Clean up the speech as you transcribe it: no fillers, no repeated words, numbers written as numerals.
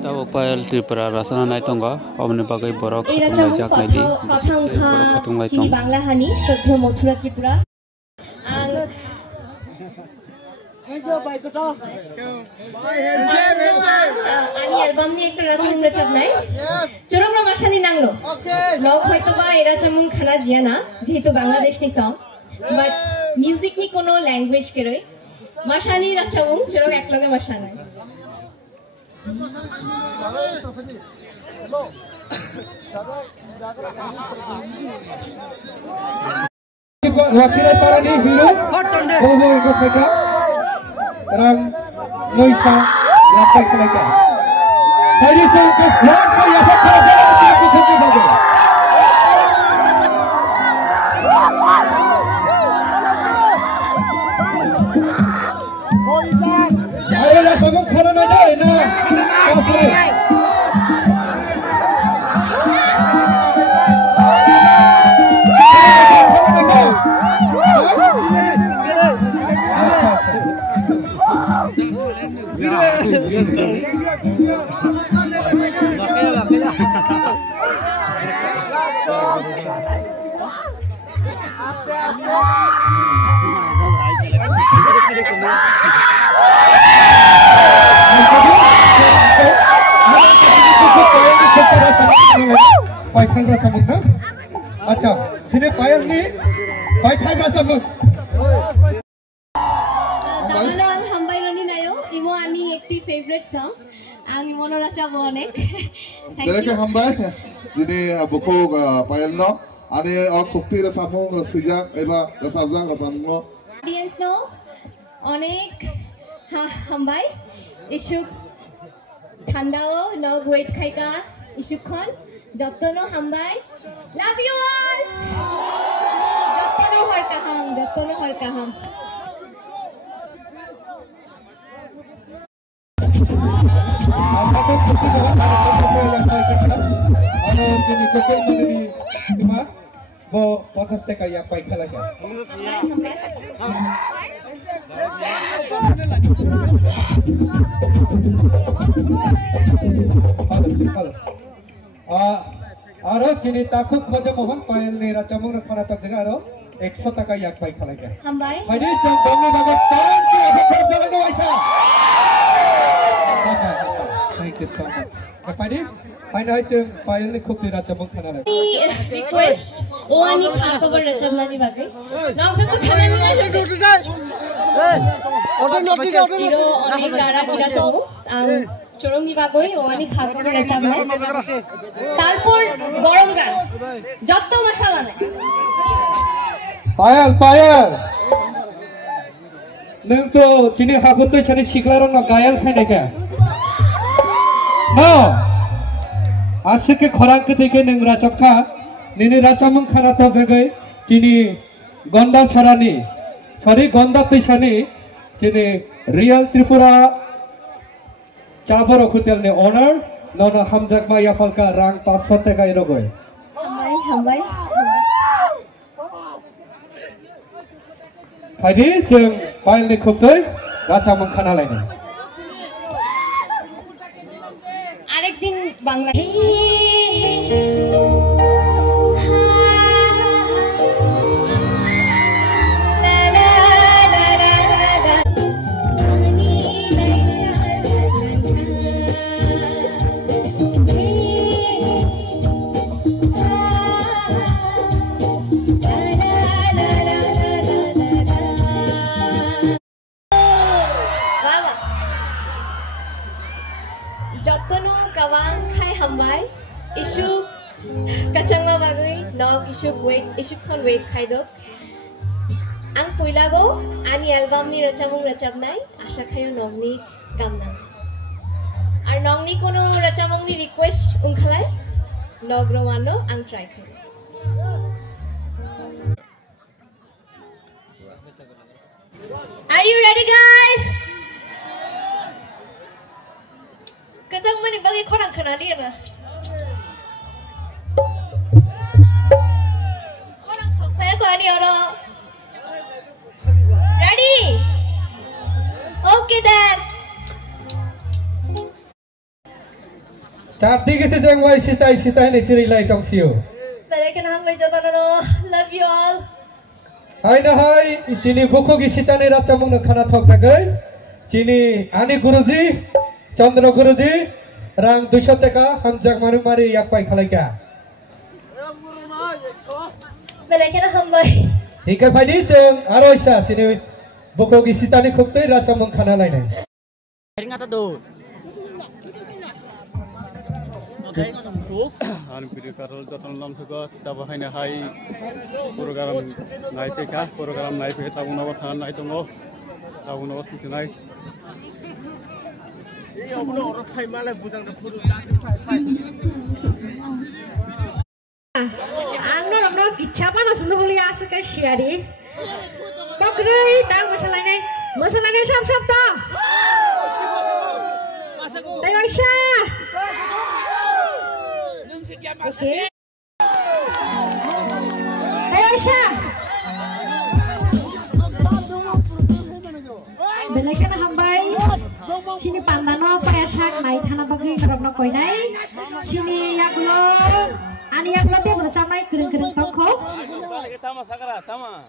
Tahu Payel Tripura rasanya naik tongga, omni bagai borok khatunglaijak naidi, borok khatunglaijak. Bangla hani, Shraddha Mathura Tripura. Ani album ni ekta rachapmung rachapnai. Jotono Lamsukgo nanglo. Log hoyto ba ei rachapmung khana dia na, jehetu Bangladesh ni song. But music ni kono language keroi. Mashani rachapmung jorok ekloge mashanai. Wakilnya tarani biru, bobo ikut mereka, orang Noisa yang baik lagi. Hari jangkau berapa yang terjadi di sini bagai. Ayo lah semua kerana ada, nah, kasih. Payel Ruchapmwng na? Acha, sini Payel ni Payel Ruchapmwng. Tahanan hambai rani nayo, imo ani ekti favorite song. Ang imo no rachapmo onek. Deke hambai, sini buku Payel no, ani khukti Ruchapmwng rasujak, eba Ruchapmwng. Audience no, onek hambai, ishuk thandao no wait khaika, ishuk khon. Jotono hambai, love you all. Jotono har kaham, Jotono har kaham. Aku kursi dalam yang baik kerja. Anu jenis kokoi menjadi cuma, bo podcast teka yang baik lagi. Aro jenis takut kerja mohon Payel ni Ruchapmwng nak mana tak dengar aro 100 taka yang baik lagi. Hambai. Hari jam kami bagai tahun tu apa kerja lagi Aisyah. Thank you so much. Kapadi, aina jeng Payel ni khukti Ruchapmwng khana lagi. Request, o ani khakabar Ruchapmwng ni bagai. Now to khana ni lagi. Iro oni dara bila tu, chorong ni bagai o ani khakabar Ruchapmwng. Tarpor gorom gan, jotto masala nai. Payel. Neng tu sini hakut tu cari siklaran nak gayal khai neka. No. Asal ke khorang ke teke neng Ruchapka, nini Ruchapmwng khana tu jagai sini gonda sarani, sorry gonda tisani, sini real Tripura cabur hotel ni owner, nono hamjak ma ya falka rang 500 taka irogoi. Hambai. Hari jeng Payel ni khukti Ruchapmwng khana lagi. Arekdin Bangla. Jotono kawang khai hambai, ishuk kachangma bagai, nog ishuk khon wait khai dok. Ang puilago, ani album ni Ruchapmwng rachapnai, asha khayo nog ni kamna. Ar nog ni kono Ruchapmwng ni request ungkhalai, nog romano ang try khai. Are you ready, guys? Kazang mani bagi korang kenali na. Korang sok aku ani orang. Ready? Okay then. Cantik ke sejeng wa Ishita ini ciri lai tong siu. Dari kenang lai Jotono, love you all. na hai, cini buku Ishita ini Ruchapmwng khana thok jagai. Cini Ani Guruji, Chandra Guruji, rang 200 taka hanjak mari yak pai khalaika. Dari kenang hambai. Hingga pagi jeng aroisa cini buku Ishita ini khukti Ruchapmwng khana lai nai. Ani video karol Jotono Lamsukgo Ani hai program naipeka program naipeka tabuno than nai tongo tabuno tisunai Angno rokno gichapa na sunu boli asuka shiari. Kokrei tang masalai sam to. Tayo siya. Okay. Ayo siya. Belakan hambay. Sini pandano phaijak nai thana bagi rokno koinai. Sini yaklo ani yaklo te Ruchapmwng kereng tongko. Tama sakara tama.